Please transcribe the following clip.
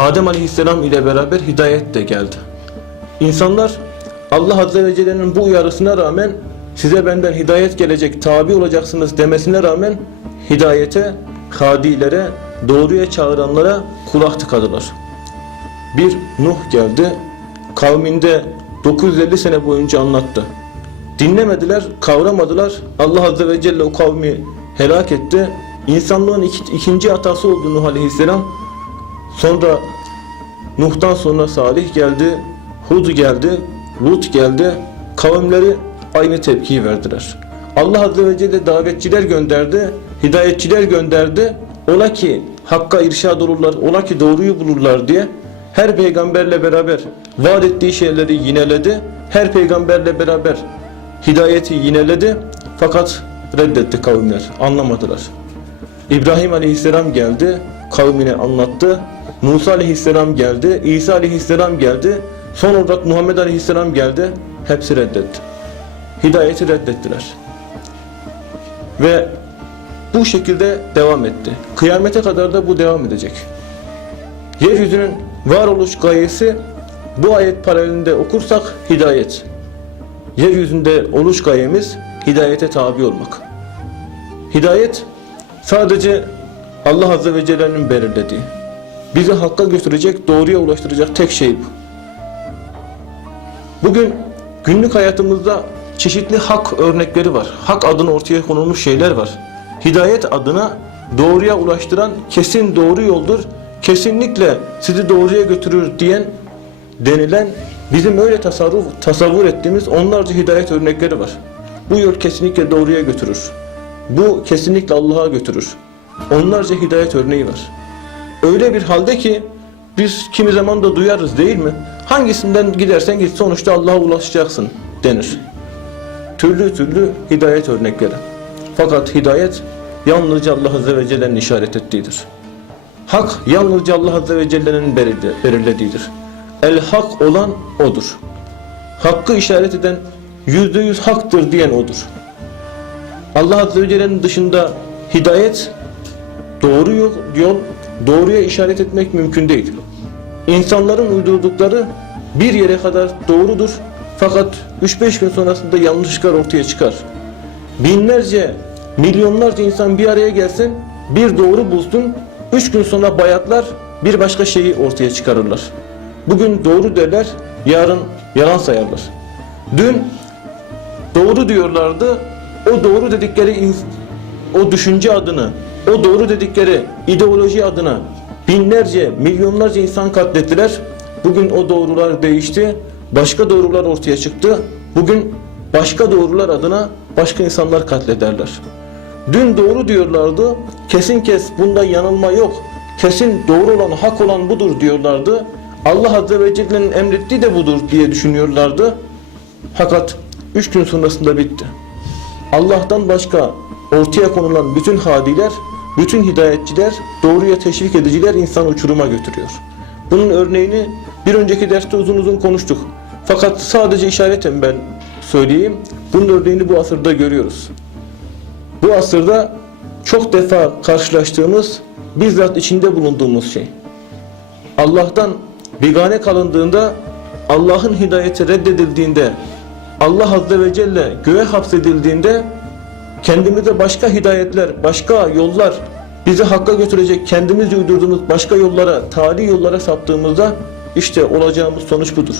Adem Aleyhisselam ile beraber hidayet de geldi. İnsanlar Allah Azze ve Celle'nin bu uyarısına rağmen size benden hidayet gelecek, tabi olacaksınız demesine rağmen hidayete, hadilere, doğruya çağıranlara kulak tıkadılar. Bir Nuh geldi, kavminde 950 sene boyunca anlattı. Dinlemediler, kavramadılar. Allah Azze ve Celle o kavmi helak etti. İnsanlığın iki- ikinci hatası oldu Nuh Aleyhisselam. Sonra Nuh'tan sonra Salih geldi, Hud geldi, Lut geldi. Kavimleri aynı tepkiyi verdiler. Allah Azze ve Celle davetçiler gönderdi, hidayetçiler gönderdi. Ola ki hakka irşad olurlar, ola ki doğruyu bulurlar diye her peygamberle beraber vaat ettiği şeyleri yineledi. Her peygamberle beraber hidayeti yineledi. Fakat reddetti kavimler, anlamadılar. İbrahim Aleyhisselam geldi, kavmine anlattı. Musa Aleyhisselam geldi, İsa Aleyhisselam geldi. Son olarak Muhammed Aleyhisselam geldi. Hepsi reddetti. Hidayeti reddettiler. Ve bu şekilde devam etti. Kıyamete kadar da bu devam edecek. Yeryüzünün varoluş gayesi bu ayet paralelinde okursak hidayet. Yeryüzünde oluş gayemiz hidayete tabi olmak. Hidayet sadece Allah Azze ve Celle'nin belirlediği, bizi hakka götürecek, doğruya ulaştıracak tek şey bu. Bugün günlük hayatımızda çeşitli hak örnekleri var. Hak adına ortaya konulmuş şeyler var. Hidayet adına doğruya ulaştıran kesin doğru yoldur, kesinlikle sizi doğruya götürür diyen denilen bizim öyle tasarruf, tasavvur ettiğimiz onlarca hidayet örnekleri var. Bu yol kesinlikle doğruya götürür. Bu kesinlikle Allah'a götürür. Onlarca hidayet örneği var. Öyle bir halde ki biz kimi zaman da duyarız değil mi? Hangisinden gidersen git sonuçta Allah'a ulaşacaksın denir. Türlü türlü hidayet örnekleri. Fakat hidayet yalnızca Allah Azze ve Celle'nin işaret ettiğidir. Hak yalnızca Allah Azze ve Celle'nin belirle- belirlediğidir. El hak olan odur. Hakkı işaret eden yüzde yüz haktır diyen odur. Allah Azze ve Celle'nin dışında hidayet doğru yol, yol doğruya işaret etmek mümkün değil. İnsanların uydurdukları bir yere kadar doğrudur fakat 3-5 gün sonrasında yanlışlıklar ortaya çıkar. Binlerce, milyonlarca insan bir araya gelsin, bir doğru bulsun, 3 gün sonra bayatlar bir başka şeyi ortaya çıkarırlar. Bugün doğru derler, yarın yalan sayarlar. Dün doğru diyorlardı, o doğru dedikleri o düşünce adını, o doğru dedikleri ideoloji adına binlerce, milyonlarca insan katlettiler. Bugün o doğrular değişti. Başka doğrular ortaya çıktı. Bugün başka doğrular adına başka insanlar katlederler. Dün doğru diyorlardı. Kesin kes bunda yanılma yok. Kesin doğru olan, hak olan budur diyorlardı. Allah Azze ve Celle'nin emrettiği de budur diye düşünüyorlardı. Fakat üç gün sonrasında bitti. Allah'tan başka ortaya konulan bütün hadiler, bütün hidayetçiler, doğruya teşvik ediciler insanı uçuruma götürüyor. Bunun örneğini bir önceki derste uzun uzun konuştuk. Fakat sadece işareten ben söyleyeyim. Bunun örneğini bu asırda görüyoruz. Bu asırda çok defa karşılaştığımız, bizzat içinde bulunduğumuz şey. Allah'tan bigane kalındığında, Allah'ın hidayeti reddedildiğinde, Allah Azze ve Celle göğe hapsedildiğinde kendimize başka hidayetler, başka yollar bizi hakka götürecek kendimizce uydurduğumuz başka yollara, tali yollara saptığımızda işte olacağımız sonuç budur.